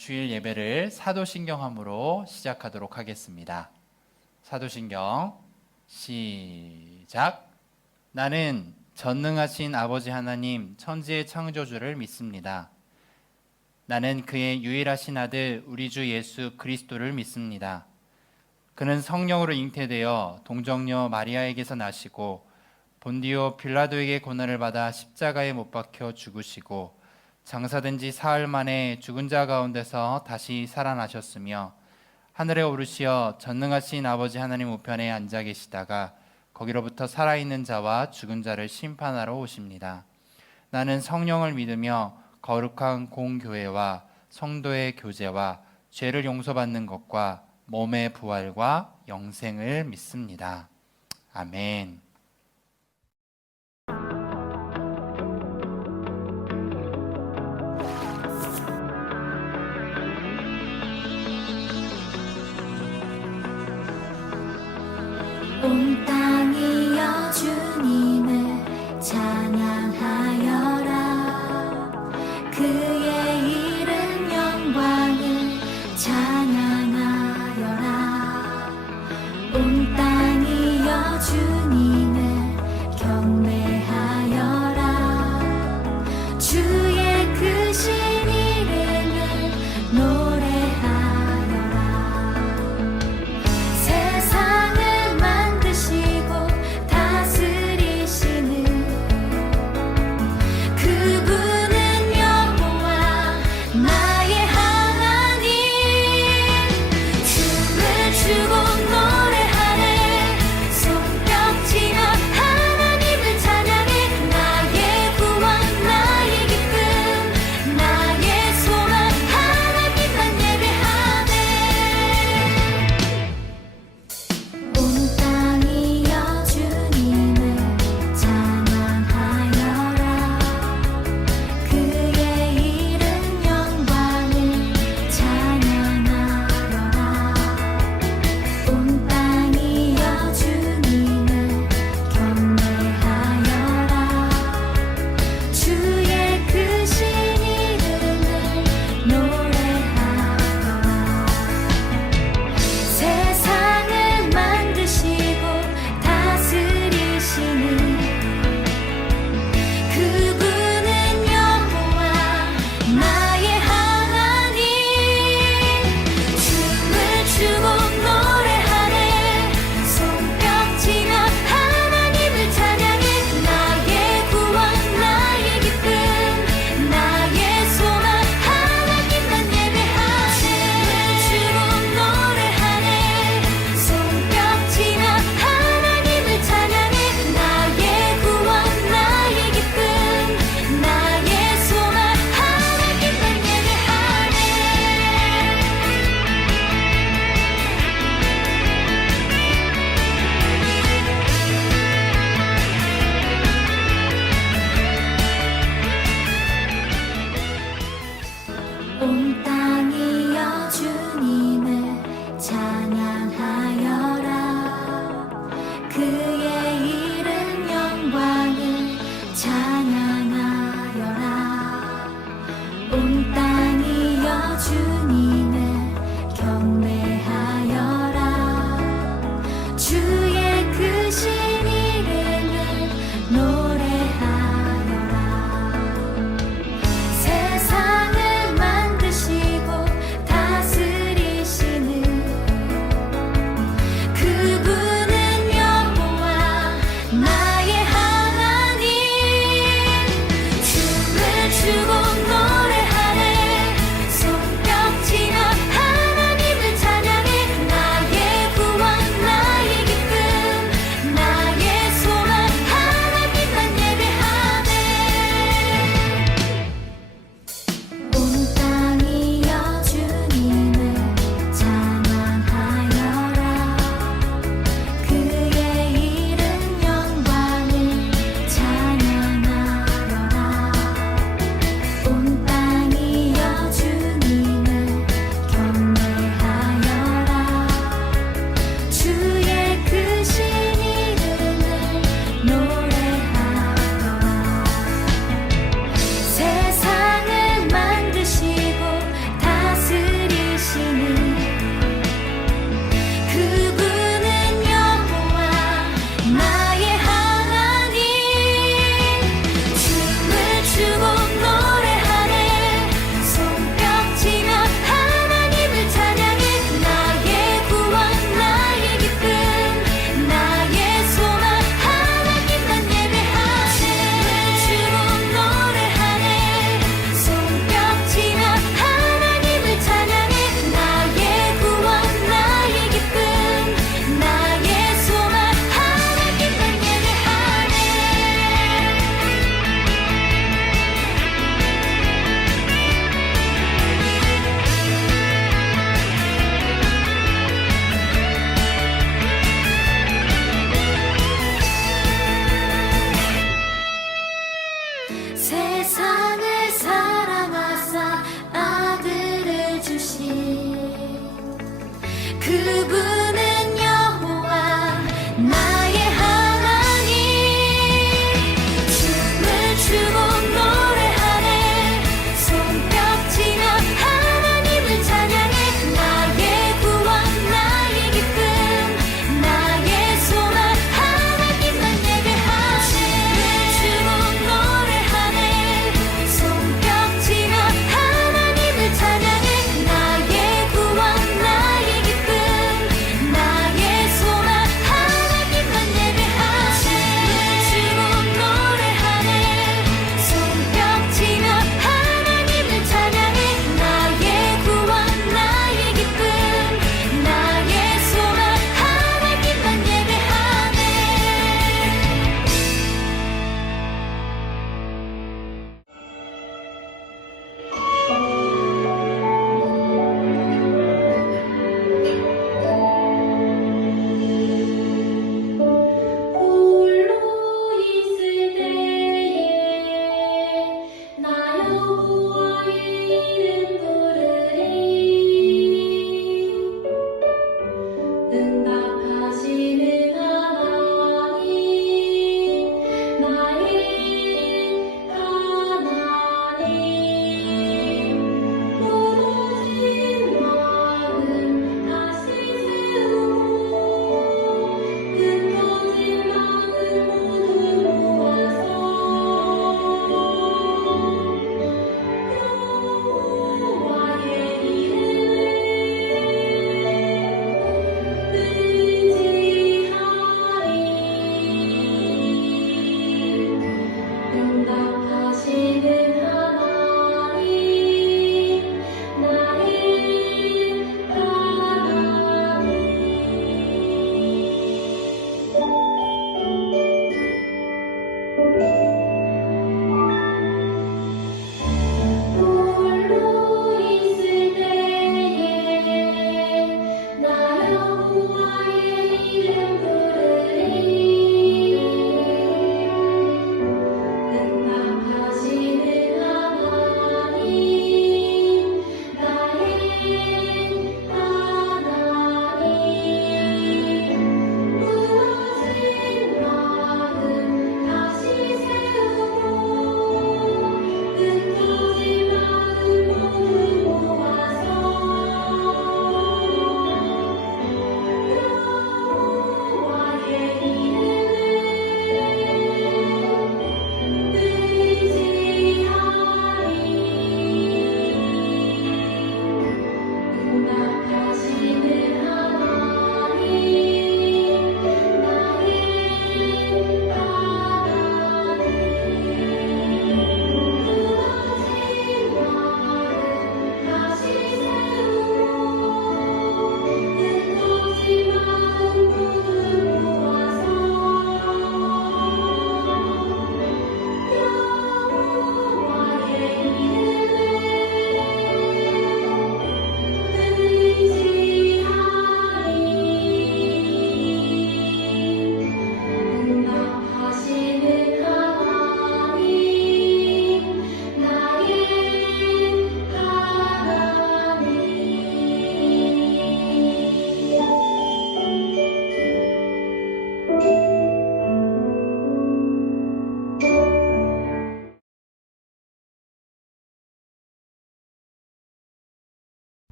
주일 예배를 사도신경함으로 시작하도록 하겠습니다. 사도신경 시작. 나는 전능하신 아버지 하나님 천지의 창조주를 믿습니다. 나는 그의 유일하신 아들 우리 주 예수 그리스도를 믿습니다. 그는 성령으로 잉태되어 동정녀 마리아에게서 나시고 본디오 빌라도에게 고난을 받아 십자가에 못 박혀 죽으시고 장사된 지 사흘 만에 죽은 자 가운데서 다시 살아나셨으며 하늘에 오르시어 전능하신 아버지 하나님 우편에 앉아 계시다가 거기로부터 살아있는 자와 죽은 자를 심판하러 오십니다. 나는 성령을 믿으며 거룩한 공교회와 성도의 교제와 죄를 용서받는 것과 몸의 부활과 영생을 믿습니다. 아멘. 온 땅이여 주님을 찬양하여라. 그의 이름 영광을 찬양하여라. 온 땅이여 주님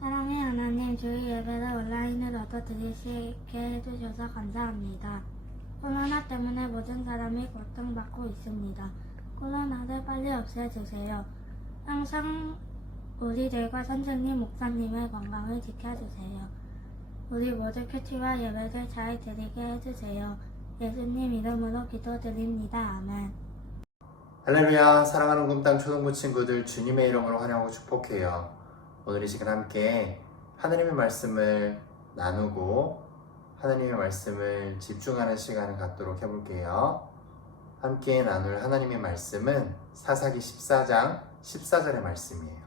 사랑의 하나님, 저희 예배를 온라인으로도 드릴 수 있게 해주셔서 감사합니다. 코로나 때문에 모든 사람이 고통받고 있습니다. 코로나를 빨리 없애주세요. 항상 우리들과 선생님, 목사님의 건강을 지켜주세요. 우리 모두 큐티와 예배를 잘 드리게 해주세요. 예수님 이름으로 기도드립니다. 아멘. 할렐루야. 사랑하는 꿈땅 초등부 친구들, 주님의 이름으로 환영하고 축복해요. 오늘 이 시간 함께 하나님의 말씀을 나누고 하나님의 말씀을 집중하는 시간을 갖도록 해볼게요. 함께 나눌 하나님의 말씀은 사사기 14장 14절의 말씀이에요.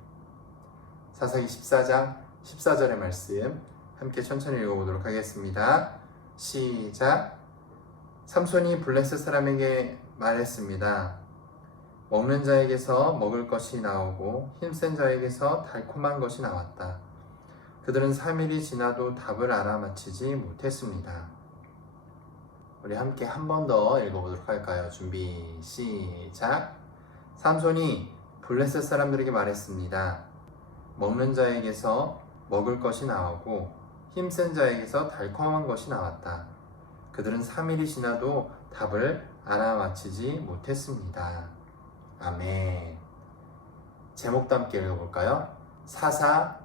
사사기 14장 14절의 말씀 함께 천천히 읽어보도록 하겠습니다. 시작. 삼손이 블레셋 사람에게 말했습니다. 먹는 자에게서 먹을 것이 나오고 힘센 자에게서 달콤한 것이 나왔다. 그들은 3일이 지나도 답을 알아맞히지 못했습니다. 우리 함께 한 번 더 읽어보도록 할까요? 준비 시작. 삼손이 블레셋 사람들에게 말했습니다. 먹는 자에게서 먹을 것이 나오고 힘센 자에게서 달콤한 것이 나왔다. 그들은 3일이 지나도 답을 알아맞히지 못했습니다. 아멘. 제목도 함께 읽어볼까요? 사사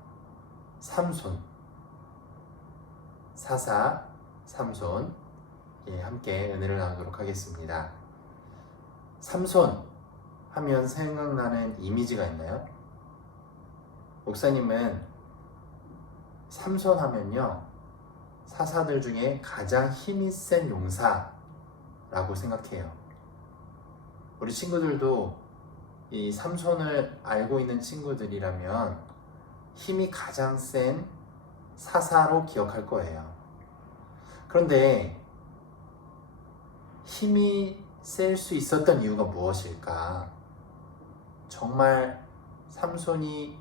삼손. 사사 삼손. 함께 은혜를 나누도록 하겠습니다. 삼손 하면 생각나는 이미지가 있나요? 목사님은 삼손 하면요, 사사들 중에 가장 힘이 센 용사라고 생각해요. 우리 친구들도 이 삼손을 알고 있는 친구들이라면 힘이 가장 센 사사로 기억할 거예요. 그런데 힘이 셀 수 있었던 이유가 무엇일까? 정말 삼손이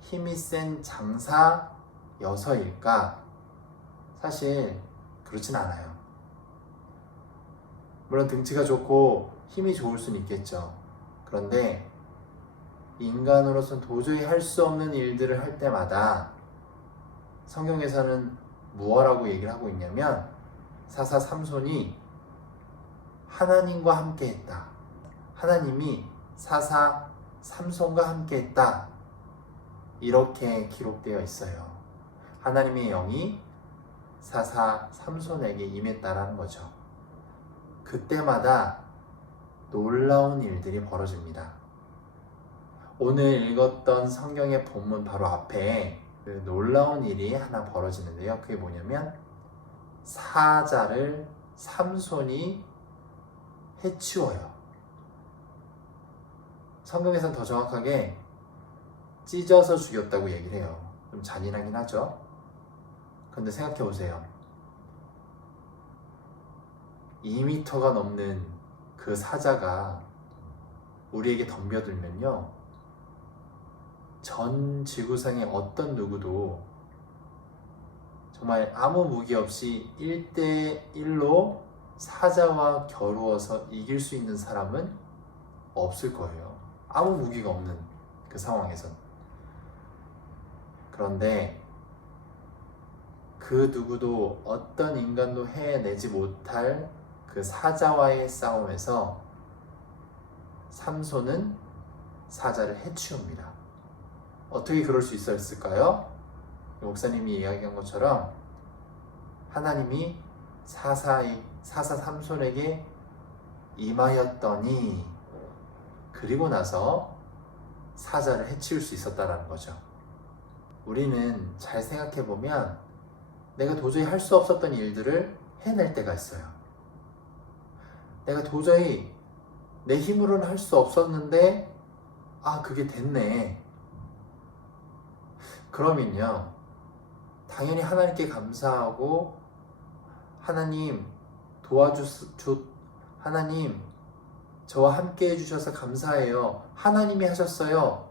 힘이 센 장사여서일까? 사실 그렇진 않아요. 물론 등치가 좋고 힘이 좋을 수는 있겠죠. 그런데 인간으로서는 도저히 할 수 없는 일들을 할 때마다 성경에서는 무엇라고 얘기를 하고 있냐면 사사 삼손이 하나님과 함께 했다. 하나님이 사사 삼손과 함께 했다. 이렇게 기록되어 있어요. 하나님의 영이 사사 삼손에게 임했다라는 거죠. 그때마다 놀라운 일들이 벌어집니다. 오늘 읽었던 성경의 본문 바로 앞에 그 놀라운 일이 하나 벌어지는데요. 그게 뭐냐면 사자를 삼손이 해치워요. 성경에서는 더 정확하게 찢어서 죽였다고 얘기를 해요. 좀 잔인하긴 하죠. 그런데 생각해 보세요. 2m가 넘는 그 사자가 우리에게 덤벼들면요, 전 지구상의 어떤 누구도 정말 아무 무기 없이 1대1로 사자와 겨루어서 이길 수 있는 사람은 없을 거예요. 아무 무기가 없는 그 상황에서. 그런데 그 누구도 어떤 인간도 해내지 못할 그 사자와의 싸움에서 삼손은 사자를 해치웁니다. 어떻게 그럴 수 있었을까요? 목사님이 이야기한 것처럼 하나님이 사사 삼손에게 임하였더니 그리고 나서 사자를 해치울 수 있었다는 거죠. 우리는 잘 생각해보면 내가 도저히 할 수 없었던 일들을 해낼 때가 있어요. 내가 도저히 내 힘으로는 할 수 없었는데 그게 됐네. 그러면요, 당연히 하나님께 감사하고 하나님 하나님 저와 함께 해주셔서 감사해요. 하나님이 하셨어요.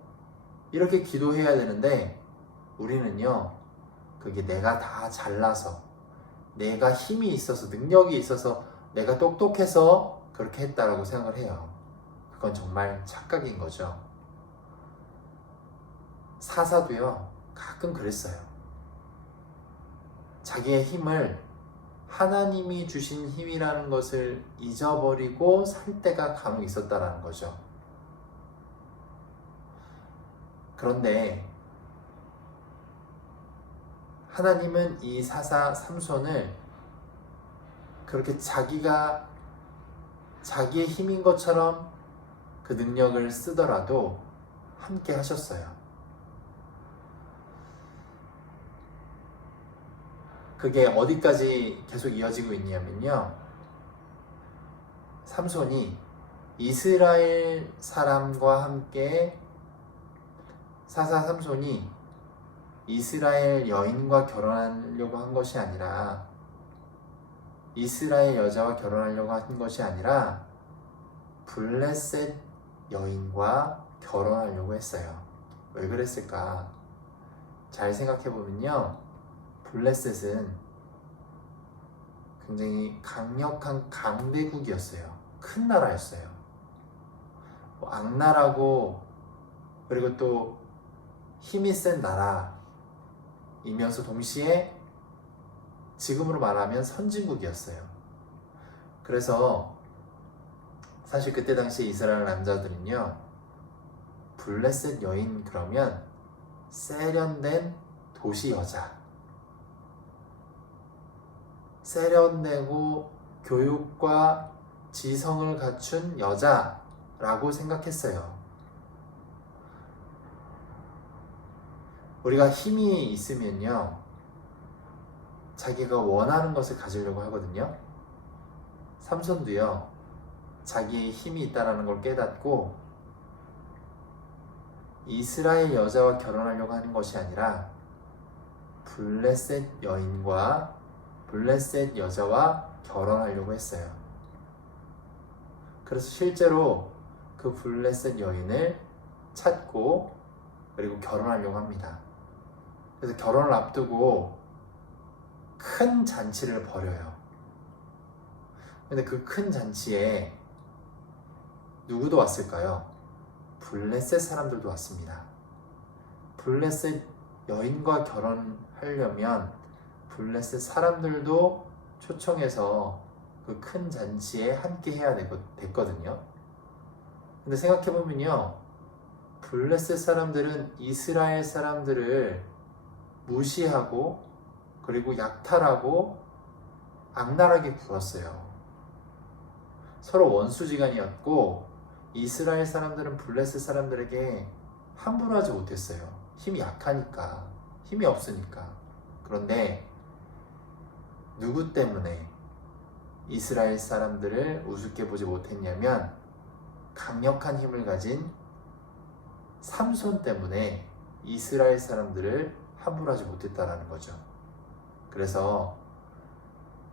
이렇게 기도해야 되는데 우리는요, 그게 내가 다 잘나서, 내가 힘이 있어서, 능력이 있어서, 내가 똑똑해서 그렇게 했다라고 생각을 해요. 그건 정말 착각인 거죠. 사사도요, 가끔 그랬어요. 자기의 힘을 하나님이 주신 힘이라는 것을 잊어버리고 살 때가 간혹 있었다라는 거죠. 그런데 하나님은 이 사사 삼손을 그렇게 자기가 자기의 힘인 것처럼 그 능력을 쓰더라도 함께 하셨어요. 그게 어디까지 계속 이어지고 있냐면요, 삼손이 이스라엘 사람과 함께 사사 삼손이 이스라엘 여인과 결혼하려고 한 것이 아니라 이스라엘 여자와 결혼하려고 한 것이 아니라 블레셋 여인과 결혼하려고 했어요. 왜 그랬을까? 잘 생각해보면요, 블레셋은 굉장히 강력한 강대국이었어요. 큰 나라였어요. 악나라고, 그리고 또 힘이 센 나라이면서 동시에 지금으로 말하면 선진국이었어요. 그래서 사실 그때 당시 이스라엘 남자들은요, 블레셋 여인 그러면 세련된 도시 여자, 세련되고 교육과 지성을 갖춘 여자라고 생각했어요. 우리가 힘이 있으면요, 자기가 원하는 것을 가지려고 하거든요. 삼손도요, 자기의 힘이 있다는 걸 깨닫고 이스라엘 여자와 결혼하려고 하는 것이 아니라 블레셋 여인과 블레셋 여자와 결혼하려고 했어요. 그래서 실제로 그 블레셋 여인을 찾고 그리고 결혼하려고 합니다. 그래서 결혼을 앞두고 큰 잔치를 벌여요. 근데 그 큰 잔치에 누구도 왔을까요? 블레셋 사람들도 왔습니다. 블레셋 여인과 결혼하려면 블레셋 사람들도 초청해서 그 큰 잔치에 함께 해야 됐거든요. 근데 생각해보면요, 블레셋 사람들은 이스라엘 사람들을 무시하고 그리고 약탈하고 악랄하게 굴었어요. 서로 원수지간이었고 이스라엘 사람들은 블레셋 사람들에게 함부로 하지 못했어요. 힘이 약하니까, 힘이 없으니까. 그런데 누구 때문에 이스라엘 사람들을 우습게 보지 못했냐면 강력한 힘을 가진 삼손 때문에 이스라엘 사람들을 함부로 하지 못했다라는 거죠. 그래서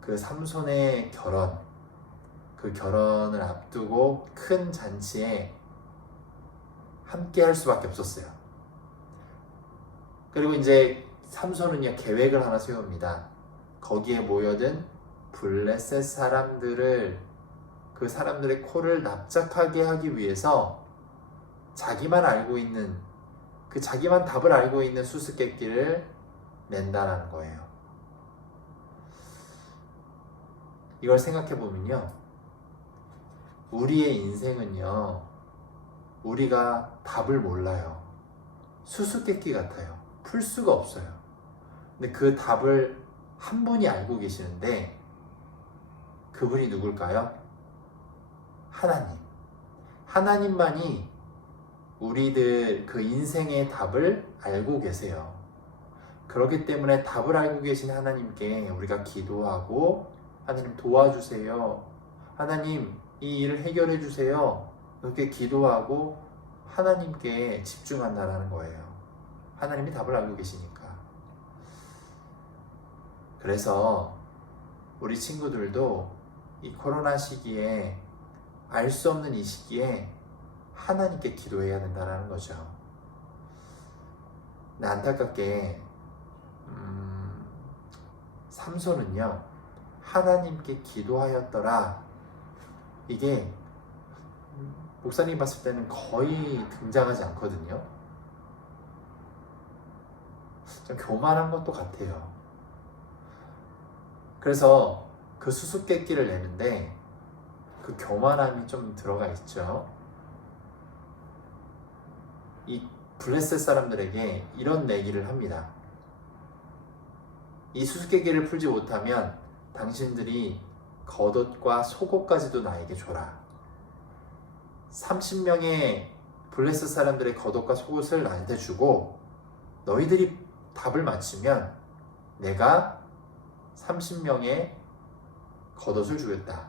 그 삼손의 그 결혼을 앞두고 큰 잔치에 함께 할 수밖에 없었어요. 그리고 이제 삼손은요, 계획을 하나 세웁니다. 거기에 모여든 블레셋 사람들을, 그 사람들의 코를 납작하게 하기 위해서 자기만 답을 알고 있는 수수께끼를 낸다라는 거예요. 이걸 생각해보면요, 우리의 인생은요, 우리가 답을 몰라요. 수수께끼 같아요. 풀 수가 없어요. 근데 그 답을 한 분이 알고 계시는데 그분이 누굴까요? 하나님. 하나님만이 우리들 그 인생의 답을 알고 계세요. 그렇기 때문에 답을 알고 계신 하나님께 우리가 기도하고, 하나님 도와주세요, 하나님 이 일을 해결해 주세요, 이렇게 기도하고 하나님께 집중한다는 거예요. 하나님이 답을 알고 계시니까. 그래서 우리 친구들도 이 코로나 시기에, 알 수 없는 이 시기에 하나님께 기도해야 된다는 거죠. 근데 안타깝게 삼손은요, 하나님께 기도하였더라, 이게 목사님 봤을 때는 거의 등장하지 않거든요. 좀 교만한 것도 같아요. 그래서 그 수수께끼를 내는데 그 교만함이 좀 들어가 있죠. 이 블레셋 사람들에게 이런 내기를 합니다. 이 수수께끼를 풀지 못하면 당신들이 겉옷과 속옷까지도 나에게 줘라. 30명의 블레셋 사람들의 겉옷과 속옷을 나한테 주고 너희들이 답을 맞추면 내가 30명의 겉옷을 주겠다.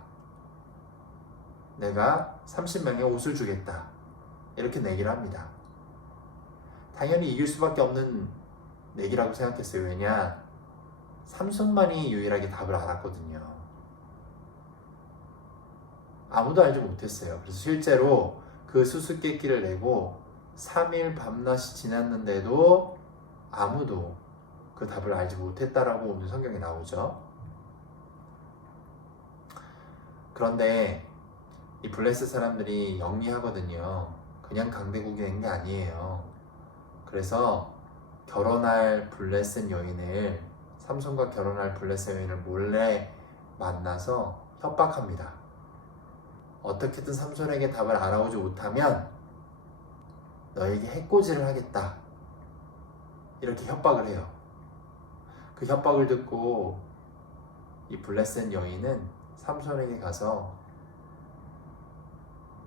내가 30명의 옷을 주겠다. 이렇게 내기를 합니다. 당연히 이길 수밖에 없는 내기라고 생각했어요. 왜냐? 삼손만이 유일하게 답을 알았거든요. 아무도 알지 못했어요. 그래서 실제로 그 수수께끼를 내고 3일 밤낮이 지났는데도 아무도 그 답을 알지 못했다라고 오늘 성경에 나오죠. 그런데 이 블레셋 사람들이 영리하거든요. 그냥 강대국이 된 게 아니에요. 그래서 결혼할 블레셋 여인을, 삼손과 결혼할 블레셋 여인을 몰래 만나서 협박합니다. 어떻게든 삼손에게 답을 알아오지 못하면 너에게 해코지를 하겠다. 이렇게 협박을 해요. 그 협박을 듣고 이 블레셋 여인은 삼손에게 가서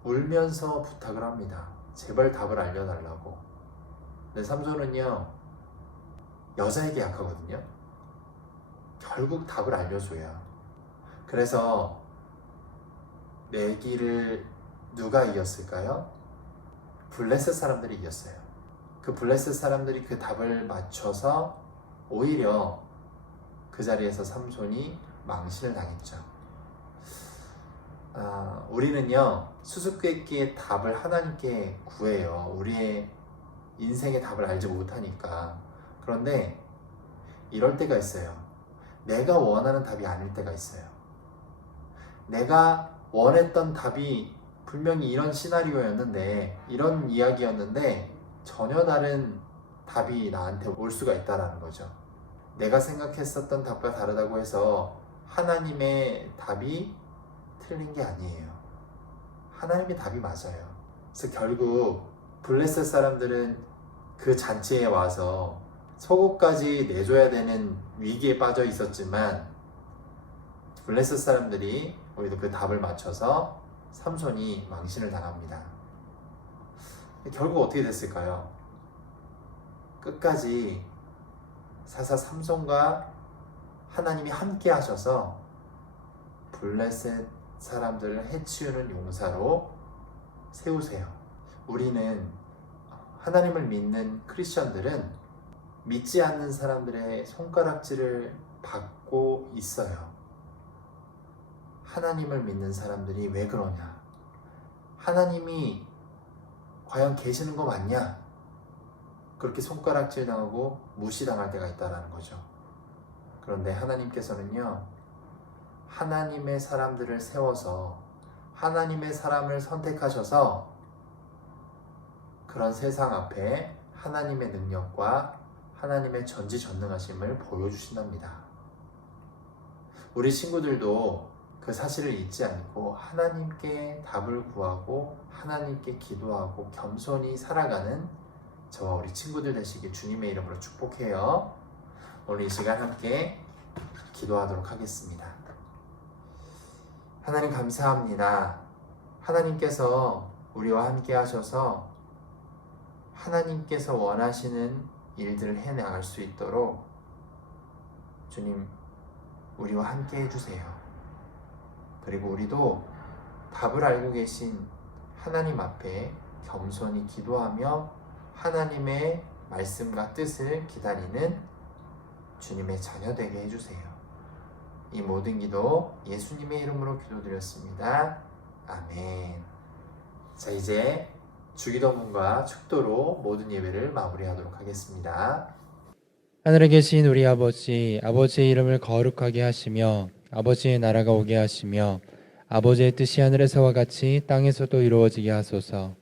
울면서 부탁을 합니다. 제발 답을 알려달라고. 근데 삼손은요, 여자에게 약하거든요. 결국 답을 알려줘요. 그래서 내기를 누가 이겼을까요? 블레셋 사람들이 이겼어요. 그 블레셋 사람들이 그 답을 맞춰서 오히려 그 자리에서 삼손이 망신을 당했죠. 우리는요, 수수께끼의 답을 하나님께 구해요. 우리의 인생의 답을 알지 못하니까. 그런데 이럴 때가 있어요. 내가 원하는 답이 아닐 때가 있어요. 내가 원했던 답이 분명히 이런 시나리오였는데, 이런 이야기였는데 전혀 다른 답이 나한테 올 수가 있다는 거죠. 내가 생각했었던 답과 다르다고 해서 하나님의 답이 틀린 게 아니에요. 하나님의 답이 맞아요. 그래서 결국 블레셋 사람들은 그 잔치에 와서 속옷까지 내줘야 되는 위기에 빠져 있었지만 블레셋 사람들이 우리도 그 답을 맞춰서 삼손이 망신을 당합니다. 결국 어떻게 됐을까요? 끝까지 사사 삼손과 하나님이 함께 하셔서 블레셋 사람들을 해치우는 용사로 세우세요. 우리는, 하나님을 믿는 크리스천들은 믿지 않는 사람들의 손가락질을 받고 있어요. 하나님을 믿는 사람들이 왜 그러냐? 하나님이 과연 계시는 거 맞냐? 그렇게 손가락질 당하고 무시당할 때가 있다는 거죠. 그런데 하나님께서는요, 하나님의 사람들을 세워서 하나님의 사람을 선택하셔서 그런 세상 앞에 하나님의 능력과 하나님의 전지전능하심을 보여주신답니다. 우리 친구들도 그 사실을 잊지 않고 하나님께 답을 구하고 하나님께 기도하고 겸손히 살아가는 저와 우리 친구들 되시길 주님의 이름으로 축복해요. 오늘 이 시간 함께 기도하도록 하겠습니다. 하나님 감사합니다. 하나님께서 우리와 함께 하셔서 하나님께서 원하시는 일들을 해나갈 수 있도록 주님, 우리와 함께 해주세요. 그리고 우리도 답을 알고 계신 하나님 앞에 겸손히 기도하며 하나님의 말씀과 뜻을 기다리는 주님의 자녀 되게 해주세요. 이 모든 기도 예수님의 이름으로 기도드렸습니다. 아멘. 자, 이제 주기도문과 축도로 모든 예배를 마무리하도록 하겠습니다. 하늘에 계신 우리 아버지, 아버지의 이름을 거룩하게 하시며 아버지의 나라가 오게 하시며 아버지의 뜻이 하늘에서와 같이 땅에서도 이루어지게 하소서.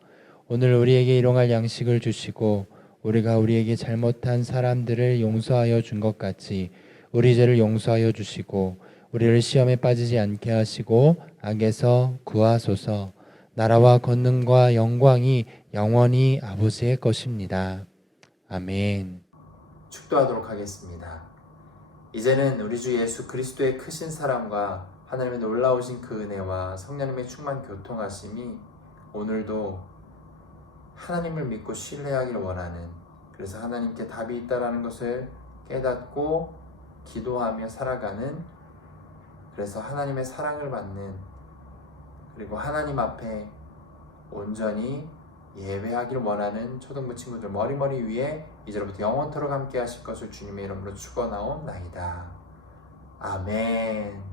오늘 우리에게 일용할 양식을 주시고 우리가 우리에게 잘못한 사람들을 용서하여 준 것 같이 우리 죄를 용서하여 주시고 우리를 시험에 빠지지 않게 하시고 악에서 구하소서. 나라와 권능과 영광이 영원히 아버지의 것입니다. 아멘. 축도하도록 하겠습니다. 이제는 우리 주 예수 그리스도의 크신 사랑과 하나님의 놀라우신 그 은혜와 성령님의 충만 교통하심이 오늘도 하나님을 믿고 신뢰하기를 원하는, 그래서 하나님께 답이 있다라는 것을 깨닫고 기도하며 살아가는, 그래서 하나님의 사랑을 받는, 그리고 하나님 앞에 온전히 예배하기를 원하는 초등부 친구들 머리머리 위에 이제로부터 영원토록 함께 하실 것을 주님의 이름으로 축원하옵나이다. 아멘.